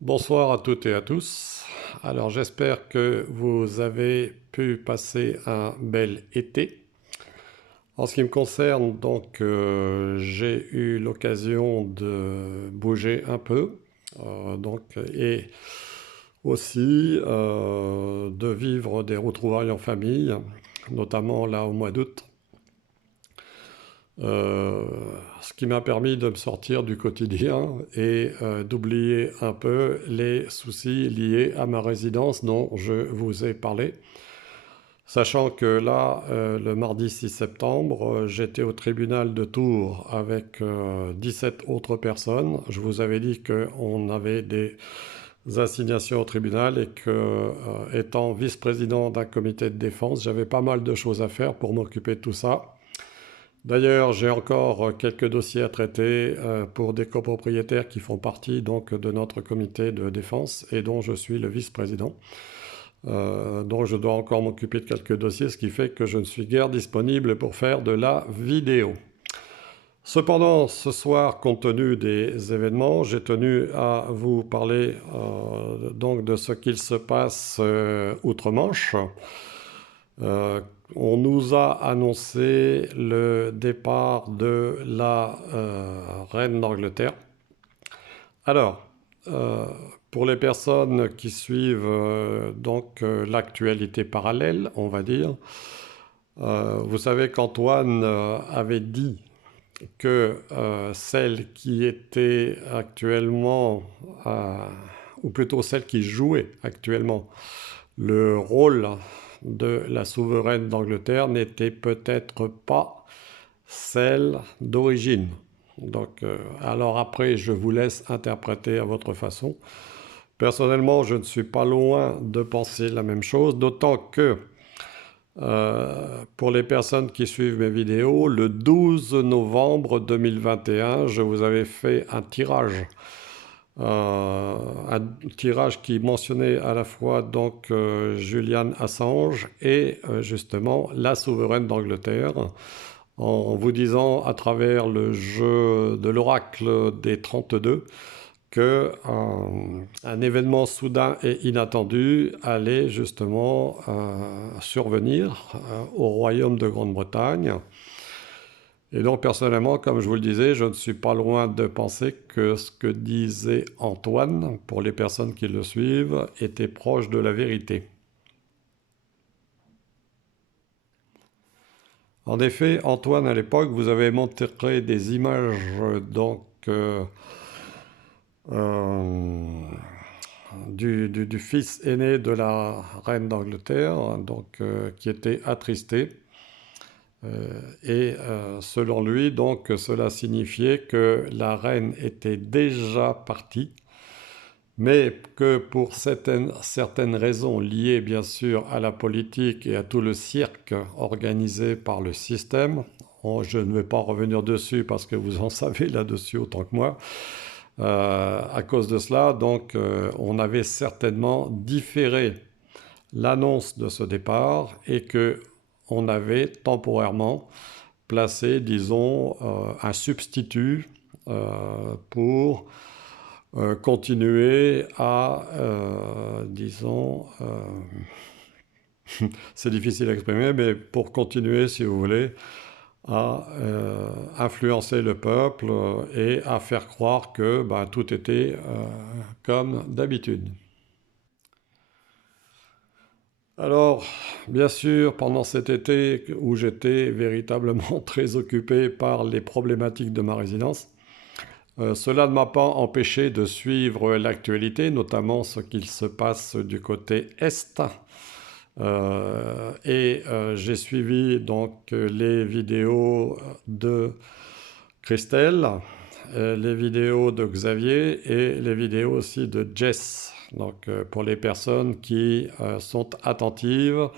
Bonsoir à toutes et à tous. Alors j'espère que vous avez pu passer un bel été. En ce qui me concerne, donc j'ai eu l'occasion de bouger un peu, et aussi de vivre des retrouvailles en famille, notamment là au mois d'août. Euh, Ce qui m'a permis de me sortir du quotidien et d'oublier un peu les soucis liés à ma résidence dont je vous ai parlé. Sachant que là, le mardi 6 septembre, j'étais au tribunal de Tours avec 17 autres personnes. Je vous avais dit qu'on avait des assignations au tribunal et que, étant vice-président d'un comité de défense, j'avais pas mal de choses à faire pour m'occuper de tout ça. D'ailleurs, j'ai encore quelques dossiers à traiter pour des copropriétaires qui font partie donc de notre comité de défense et dont je suis le vice-président. Donc je dois encore m'occuper de quelques dossiers, ce qui fait que je ne suis guère disponible pour faire de la vidéo. Cependant, ce soir, compte tenu des événements, j'ai tenu à vous parler donc de ce qu'il se passe outre-Manche. Euh, on nous a annoncé le départ de la reine d'Angleterre. Alors, euh, pour les personnes qui suivent l'actualité parallèle, on va dire, vous savez qu'Antoine avait dit que celle qui était actuellement, ou plutôt celle qui jouait actuellement le rôle de la souveraine d'Angleterre n'était peut-être pas celle d'origine. Donc, alors après, je vous laisse interpréter à votre façon. Personnellement, je ne suis pas loin de penser la même chose, d'autant que pour les personnes qui suivent mes vidéos, le 12 novembre 2021, je vous avais fait un tirage qui mentionnait à la fois donc Julian Assange et justement la souveraine d'Angleterre, en vous disant à travers le jeu de l'oracle des 32 que un événement soudain et inattendu allait justement survenir au royaume de Grande-Bretagne. Et donc personnellement, comme je vous le disais, je ne suis pas loin de penser que ce que disait Antoine, pour les personnes qui le suivent, était proche de la vérité. En effet, Antoine, à l'époque, vous avez montré des images donc euh, du fils aîné de la reine d'Angleterre, qui était attristé. Selon lui, donc, cela signifiait que la reine était déjà partie, mais que pour certaines raisons liées bien sûr à la politique et à tout le cirque organisé par le système, je ne vais pas revenir dessus parce que vous en savez là-dessus autant que moi, à cause de cela, donc, on avait certainement différé l'annonce de ce départ et que on avait temporairement placé, disons, un substitut pour continuer à, disons, c'est difficile à exprimer, mais pour continuer, si vous voulez, à influencer le peuple et à faire croire que ben, tout était comme d'habitude. Alors, bien sûr, pendant cet été où j'étais véritablement très occupé par les problématiques de ma résidence, cela ne m'a pas empêché de suivre l'actualité, notamment ce qu'il se passe du côté Est. J'ai suivi donc les vidéos de Christelle, les vidéos de Xavier et les vidéos aussi de Jess. Donc pour les personnes qui sont attentives,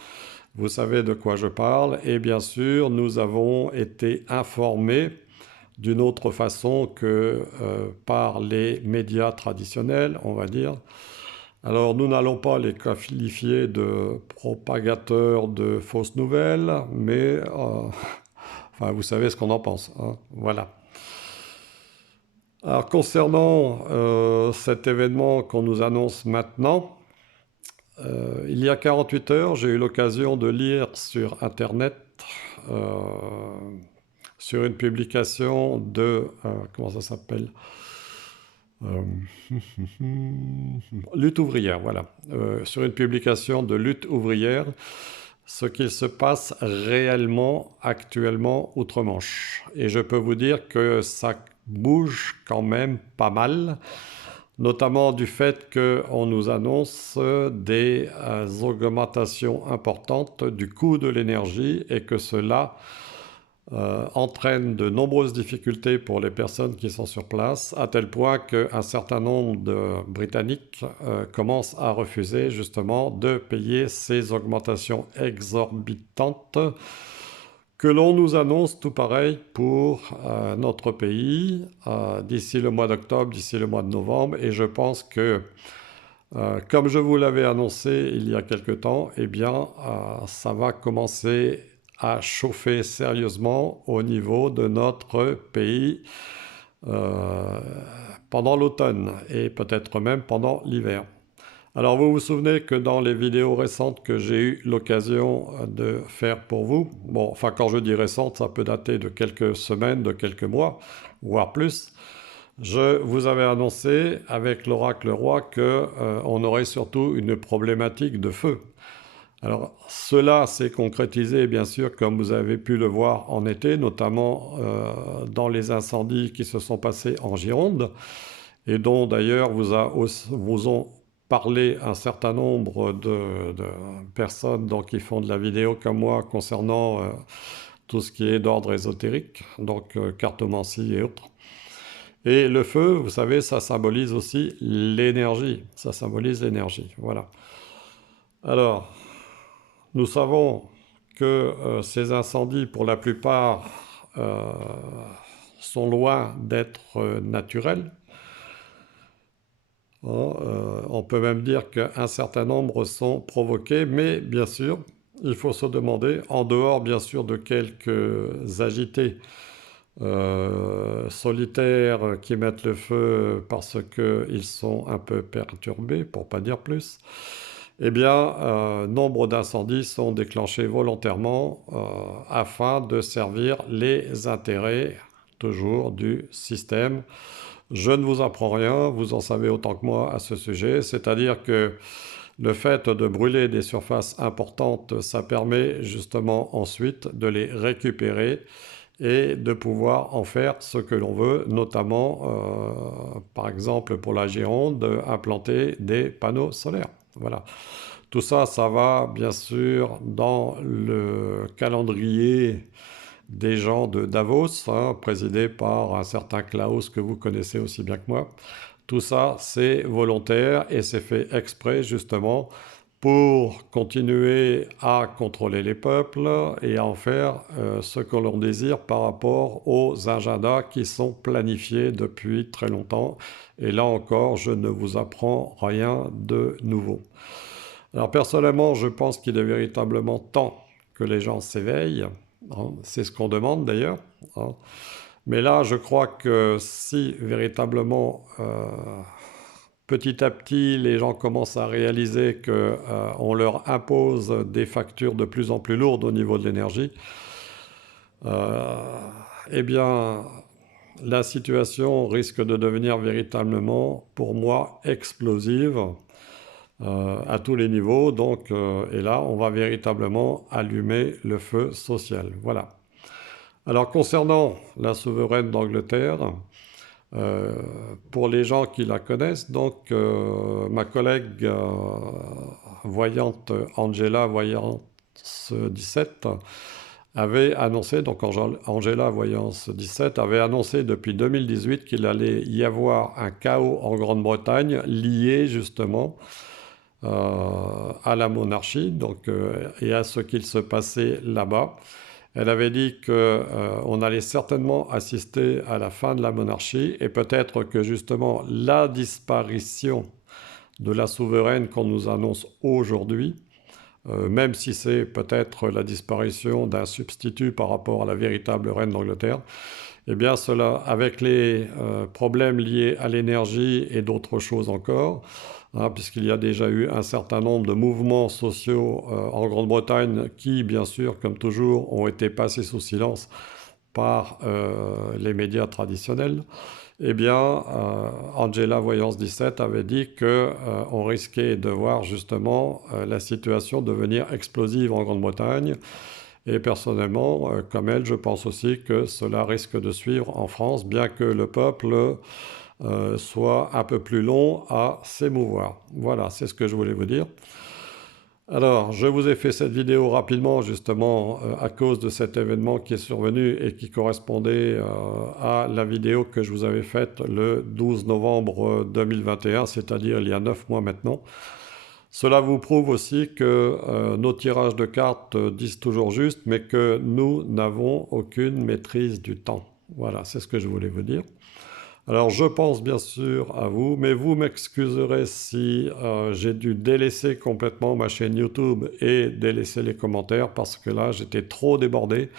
vous savez de quoi je parle. Et bien sûr, nous avons été informés d'une autre façon que par les médias traditionnels, on va dire. Alors nous n'allons pas les qualifier de propagateurs de fausses nouvelles, enfin, vous savez ce qu'on en pense, hein. Voilà. Alors concernant cet événement qu'on nous annonce maintenant, il y a 48 heures, j'ai eu l'occasion de lire sur Internet, euh, sur une publication de, comment ça s'appelle? Euh, Lutte ouvrière, voilà. Sur une publication de Lutte ouvrière, ce qu'il se passe réellement actuellement outre-Manche. Et je peux vous dire que ça bouge quand même pas mal, notamment du fait qu'on nous annonce des augmentations importantes du coût de l'énergie et que cela entraîne de nombreuses difficultés pour les personnes qui sont sur place, à tel point qu'un certain nombre de Britanniques commencent à refuser justement de payer ces augmentations exorbitantes que l'on nous annonce tout pareil pour notre pays d'ici le mois d'octobre, d'ici le mois de novembre. Et je pense que, comme je vous l'avais annoncé il y a quelque temps, eh bien, ça va commencer à chauffer sérieusement au niveau de notre pays euh, pendant l'automne et peut-être même pendant l'hiver. Alors vous vous souvenez que dans les vidéos récentes que j'ai eu l'occasion de faire pour vous, bon, enfin quand je dis récente, ça peut dater de quelques semaines, de quelques mois, voire plus, je vous avais annoncé avec l'oracle roi que on aurait surtout une problématique de feu. Alors cela s'est concrétisé bien sûr comme vous avez pu le voir en été, notamment dans les incendies qui se sont passés en Gironde et dont d'ailleurs vous ont parlé un certain nombre de personnes donc, qui font de la vidéo comme moi concernant tout ce qui est d'ordre ésotérique, donc cartomancie et autres. Et le feu, vous savez, ça symbolise aussi l'énergie. Ça symbolise l'énergie. Voilà. Alors, nous savons que ces incendies, pour la plupart, euh, sont loin d'être naturels. On peut même dire qu'un certain nombre sont provoqués, mais bien sûr, il faut se demander, en dehors bien sûr de quelques agités solitaires qui mettent le feu parce qu'ils sont un peu perturbés, pour pas dire plus, eh bien, nombre d'incendies sont déclenchés volontairement afin de servir les intérêts toujours du système. Je ne vous apprends rien, vous en savez autant que moi à ce sujet, c'est-à-dire que le fait de brûler des surfaces importantes, ça permet justement ensuite de les récupérer et de pouvoir en faire ce que l'on veut, notamment, par exemple pour la Gironde, implanter des panneaux solaires. Voilà. Tout ça, ça va bien sûr dans le calendrier des gens de Davos, hein, présidé par un certain Klaus que vous connaissez aussi bien que moi. Tout ça, c'est volontaire et c'est fait exprès justement pour continuer à contrôler les peuples et à en faire ce que l'on désire par rapport aux agendas qui sont planifiés depuis très longtemps. Et là encore, je ne vous apprends rien de nouveau. Alors personnellement, je pense qu'il est véritablement temps que les gens s'éveillent, hein. C'est ce qu'on demande d'ailleurs, hein. Mais là, je crois que si véritablement, petit à petit, les gens commencent à réaliser qu'on leur impose des factures de plus en plus lourdes au niveau de l'énergie, euh, eh bien, la situation risque de devenir véritablement, pour moi, explosive à tous les niveaux. Donc, et là, on va véritablement allumer le feu social. Voilà. Alors, concernant la souveraine d'Angleterre, euh, pour les gens qui la connaissent, donc ma collègue voyante Angela Voyance 17 avait annoncé, donc Angela Voyance 17 avait annoncé depuis 2018 qu'il allait y avoir un chaos en Grande-Bretagne lié justement à la monarchie donc, et à ce qu'il se passait là-bas. Elle avait dit qu'on allait certainement assister à la fin de la monarchie et peut-être que justement la disparition de la souveraine qu'on nous annonce aujourd'hui, même si c'est peut-être la disparition d'un substitut par rapport à la véritable reine d'Angleterre, Eh bien cela, avec les problèmes liés à l'énergie et d'autres choses encore, hein, puisqu'il y a déjà eu un certain nombre de mouvements sociaux en Grande-Bretagne qui, bien sûr, comme toujours, ont été passés sous silence par les médias traditionnels, eh bien, Angela Voyance 17 avait dit qu'on risquait de voir justement la situation devenir explosive en Grande-Bretagne. Et personnellement, comme elle, je pense aussi que cela risque de suivre en France, bien que le peuple soit un peu plus long à s'émouvoir. Voilà, c'est ce que je voulais vous dire. Alors, je vous ai fait cette vidéo rapidement justement à cause de cet événement qui est survenu et qui correspondait à la vidéo que je vous avais faite le 12 novembre 2021, c'est-à-dire il y a 9 mois maintenant. Cela vous prouve aussi que nos tirages de cartes disent toujours juste, mais que nous n'avons aucune maîtrise du temps. Voilà, c'est ce que je voulais vous dire. Alors je pense bien sûr à vous, mais vous m'excuserez si j'ai dû délaisser complètement ma chaîne YouTube et délaisser les commentaires parce que là j'étais trop débordé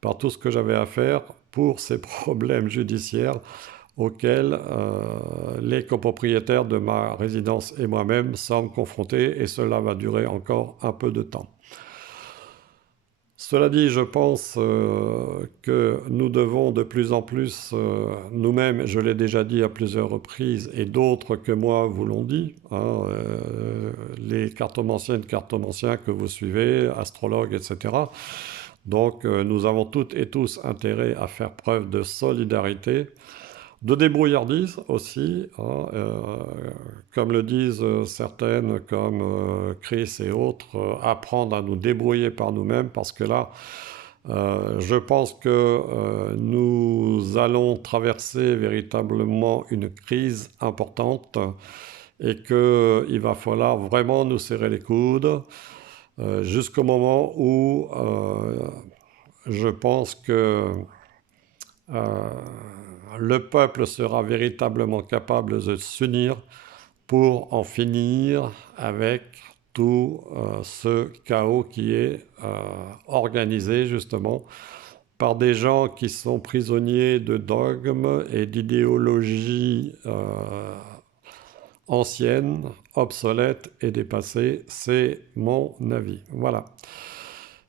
par tout ce que j'avais à faire pour ces problèmes judiciaires auxquels les copropriétaires de ma résidence et moi-même sommes confrontés et cela va durer encore un peu de temps. Cela dit, je pense que nous devons de plus en plus nous-mêmes, je l'ai déjà dit à plusieurs reprises, et d'autres que moi vous l'ont dit, hein, les cartomanciennes, cartomanciens que vous suivez, astrologues, etc. Donc nous avons toutes et tous intérêt à faire preuve de solidarité, de débrouillardise aussi, hein, comme le disent certaines comme Chris et autres, apprendre à nous débrouiller par nous-mêmes parce que là, je pense que nous allons traverser véritablement une crise importante et qu'il va falloir vraiment nous serrer les coudes jusqu'au moment où je pense que euh, le peuple sera véritablement capable de s'unir pour en finir avec tout ce chaos qui est organisé justement par des gens qui sont prisonniers de dogmes et d'idéologies anciennes, obsolètes et dépassées. C'est mon avis. Voilà.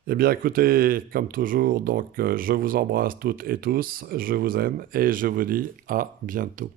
Eh bien écoutez, comme toujours, donc je vous embrasse toutes et tous, je vous aime et je vous dis à bientôt.